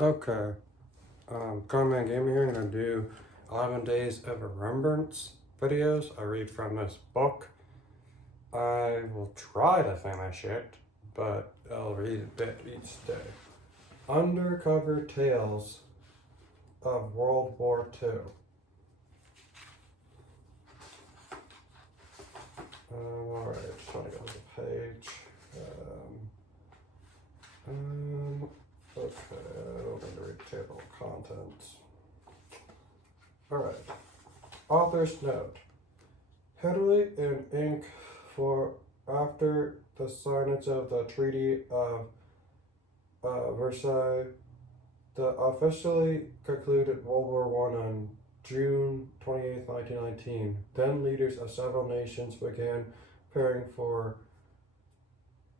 Okay, Coleman Gamer here. I'm gonna do 11 Days of Remembrance videos. I read from this book. I will try to finish it, but I'll read a bit each day. Undercover Tales of World War II. Alright, just want to go to the page. Okay, I don't need to read the table of contents. Alright. Author's note. Heavily in ink for after the signing of the Treaty of Versailles, the officially concluded World War I on June 28, 1919. Then leaders of several nations began preparing for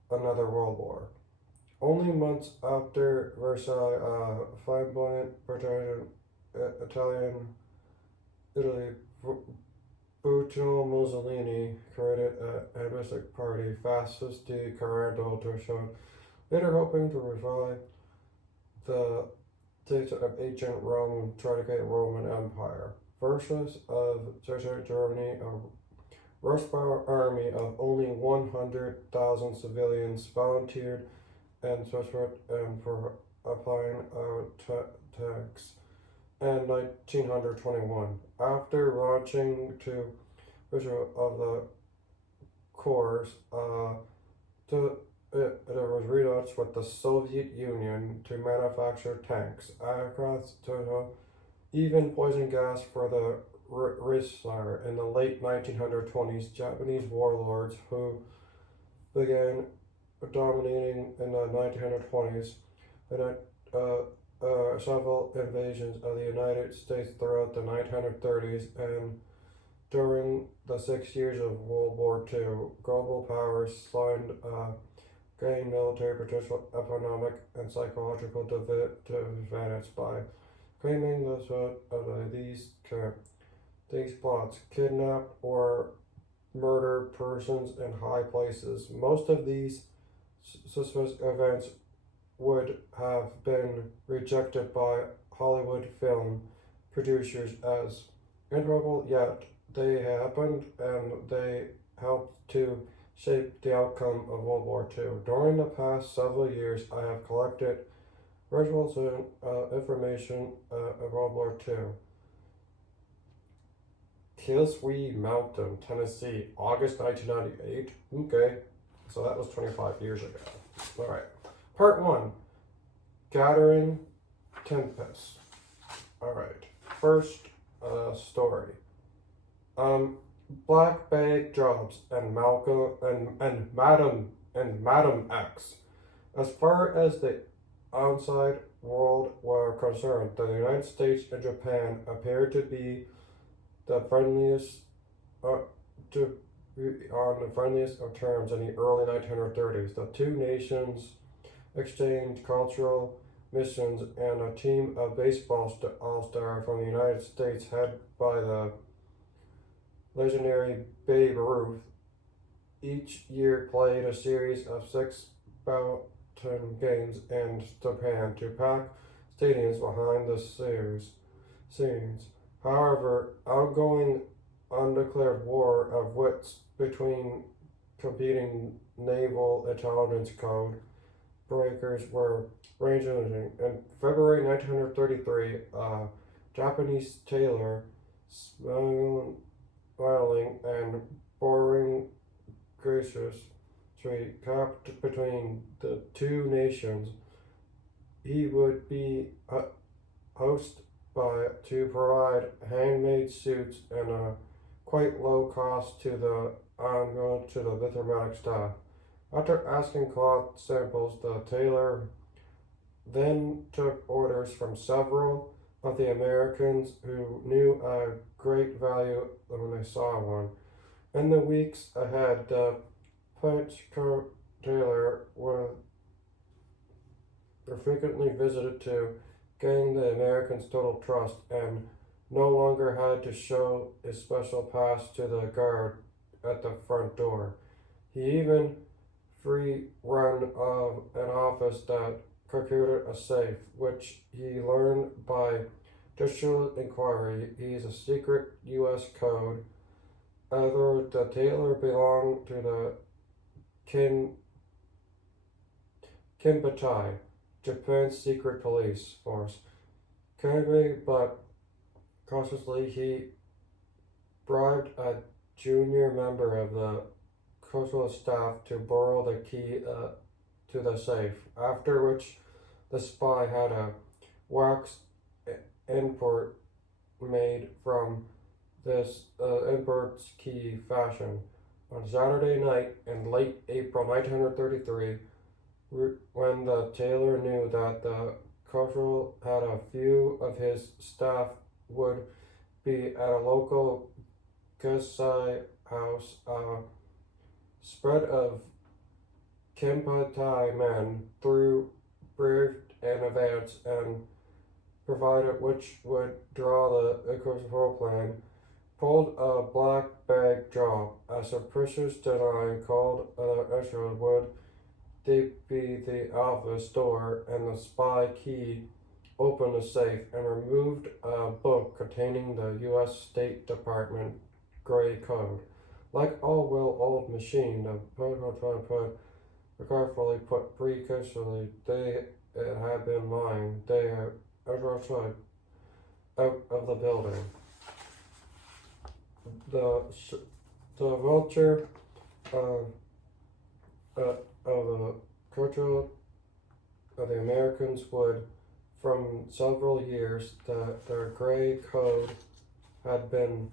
another World War. Only months after Versailles, flamboyant Italian Italy, Brutal Mussolini created an anarchistic party, Fascist di Carando Torsion, later hoping to revive the days of ancient Rome and try to create a Roman Empire. Forces of Germany, a horsepower army of only 100,000 civilians volunteered and for applying tanks in 1921. After launching to visual of the Corps, it was relaunched with the Soviet Union to manufacture tanks, aircraft, even poison gas for the Riesler. In the late 1920s, Japanese warlords who began dominating in the 1920s and several invasions of the United States throughout the 1930s and during the 6 years of World War II. Global powers signed gained military, potential economic, and psychological disadvantage by claiming the sort of these plots kidnap or murder persons in high places. Most of these suspicious events would have been rejected by Hollywood film producers as improbable, yet they happened and they helped to shape the outcome of World War II. During the past several years, I have collected visuals and information of World War II. Killswee Mountain, Tennessee, August 1998. Okay, so that was 25 years ago. All right. Part 1, Gathering Tempest. All right. First story. Black Bag Jobs and Malcolm and Madam X. As far as the outside world were concerned, the United States and Japan appeared to be the friendliest on the friendliest of terms in the early 1930s. The two nations exchanged cultural missions, and a team of baseball all-star from the United States, headed by the legendary Babe Ruth, each year played a series of 6 Boston games in Japan to pack stadiums behind the scenes. However, ongoing undeclared war of wits between competing naval intelligence code breakers were ranging. In February 1933, a Japanese tailor, smiling and boring gracious, capped between the two nations, he would be host to provide handmade suits and a quite low cost to the diplomatic staff. After asking cloth samples, the tailor then took orders from several of the Americans who knew a great value when they saw one. In the weeks ahead, the French tailor were frequently visited to gain the Americans' total trust and no longer had to show his special pass to the guard at the front door. He even free run of an office that procured a safe, which he learned by judicial inquiry is a secret U.S. code. Although the tailor belonged to the Kimbatai, Japan's secret police force. Kindly but cautiously, he bribed a junior member of the cultural staff to borrow the key to the safe, after which the spy had a wax import made from this import's key fashion. On Saturday night in late April 1933, when the tailor knew that the corporal had a few of his staff would be at a local Gusai house, a spread of Kimpatai men threw briefed in advance and provided which would draw the corporal plan, pulled a black bag job. As a prisoner's denial called extra would they be the office door, and the spy key opened the safe and removed a book containing the U.S. State Department Gray Code. Like all well-oiled machine, the prototype carefully put precursively they had been lying. They had outside out of the building. The vulture of the culture of the Americans would, from several years, that their gray code had been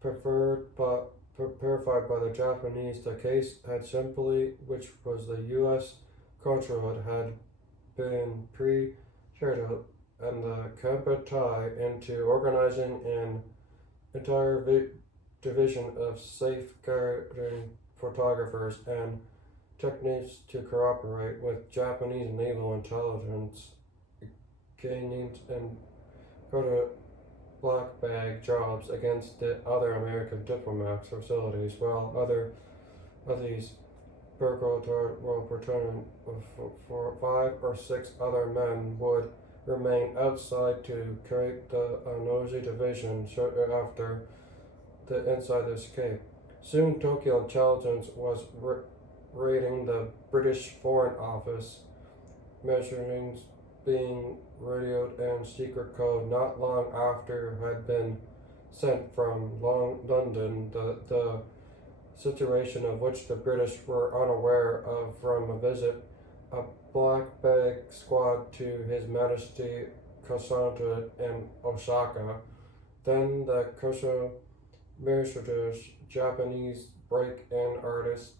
verified by the Japanese. The case had simply, which was the U.S. consulate, had been pre-charted, and the Kamputai into organizing an entire division of safeguarding photographers and techniques to cooperate with Japanese naval intelligence, gaining and go black bag jobs against the other American diplomats facilities, while other of these burglars were pretending for 5 or 6 other men would remain outside to create the nosy division shortly after the inside escape. Soon Tokyo intelligence was raiding the British Foreign Office, measurings being radioed and secret code not long after had been sent from London, the situation of which the British were unaware of from a visit, a black bag squad to His Majesty Consulate in Osaka. Then the Kosho Mercedes Japanese break-in artists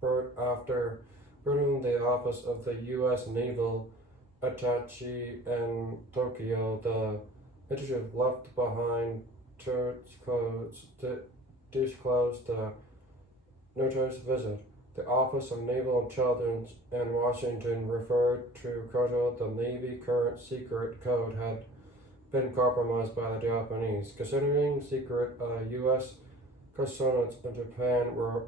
brought after burning the office of the U.S. Naval Attaché in Tokyo. The initiative left behind disclosed the notorious visit. The Office of Naval Intelligence in Washington referred to Koto. The Navy current secret code had been compromised by the Japanese. Considering secret U.S. consulates in Japan were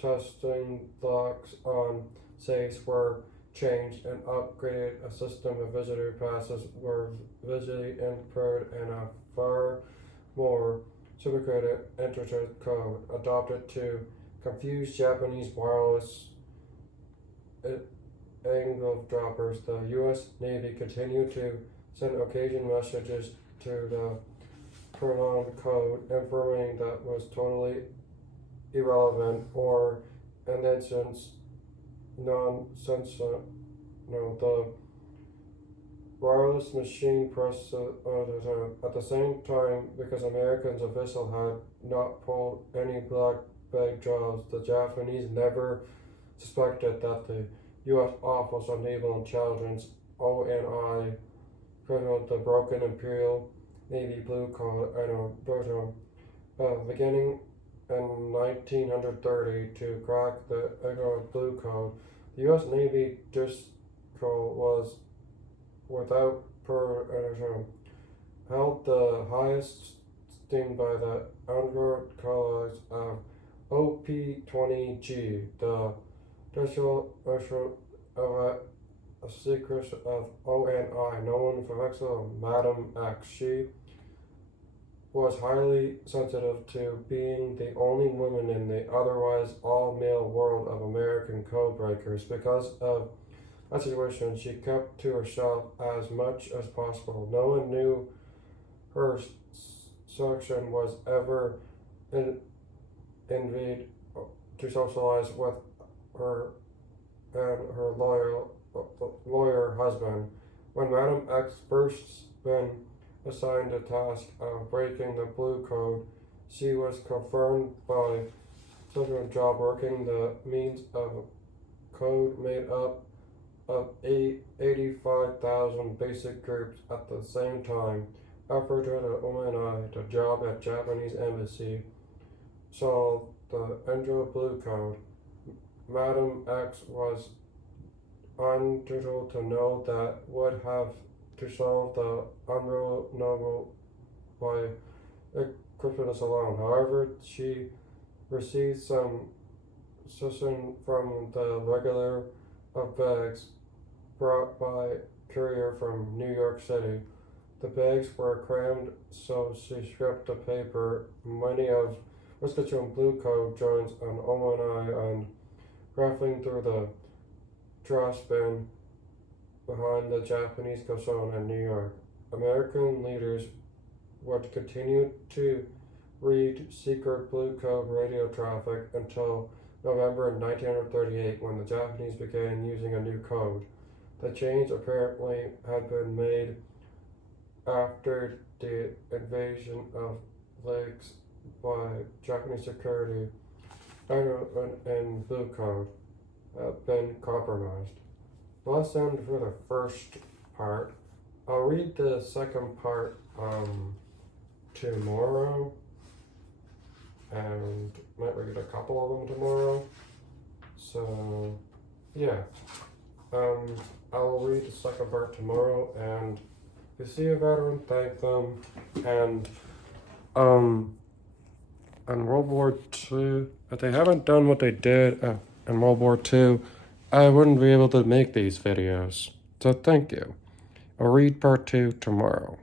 testing locks on safes were changed and upgraded. A system of visitor passes were visually input, and a far more sophisticated internet code adopted to confuse Japanese wireless angle droppers. The U.S. Navy continued to send occasional messages to the prolonged code, informing that was totally irrelevant or an instance nonsensical. The wireless machine press at the same time, because Americans officials had not pulled any black bag jobs, the Japanese never suspected that the U.S. Office of Naval Intelligence, ONI, criminal the broken Imperial Navy Blue Code, beginning in 1930 to crack the Blue Code. The U.S. Navy Disco was without held the highest esteem by the underworld colors of OP-20G, the Disco a secret of ONI. No one forexel Madam X. She was highly sensitive to being the only woman in the otherwise all-male world of American code breakers. Because of that situation, she kept to herself as much as possible. No one knew her section was ever envied to socialize with her and her lawyer husband. When Madam X first been assigned the task of breaking the blue code, she was confirmed by a job working the means of code made up of 85,000 basic groups at the same time. After the ONI, the job at Japanese embassy, saw the Angel Blue Code. Madam X was entitled to know that would have to solve the unknowable by encryptedness alone. However, she received some suspicion from the regular of bags brought by courier from New York City. The bags were crammed, so she stripped the paper. Many of Wisconsin Blue Code joins on ONI and rifling through the trash bin behind the Japanese consulate in New York. American leaders would continue to read secret Blue Code radio traffic until November 1938, when the Japanese began using a new code. The change apparently had been made after the invasion of lakes by Japanese security and Blue Code had been compromised. Well, that's the end for the first part. I'll read the second part tomorrow, and might read a couple of them tomorrow. So yeah, I'll read the second part tomorrow, and if you see a veteran, thank them. And in World War II, if they haven't done what they did in World War II, I wouldn't be able to make these videos. So thank you. I'll read part 2 tomorrow.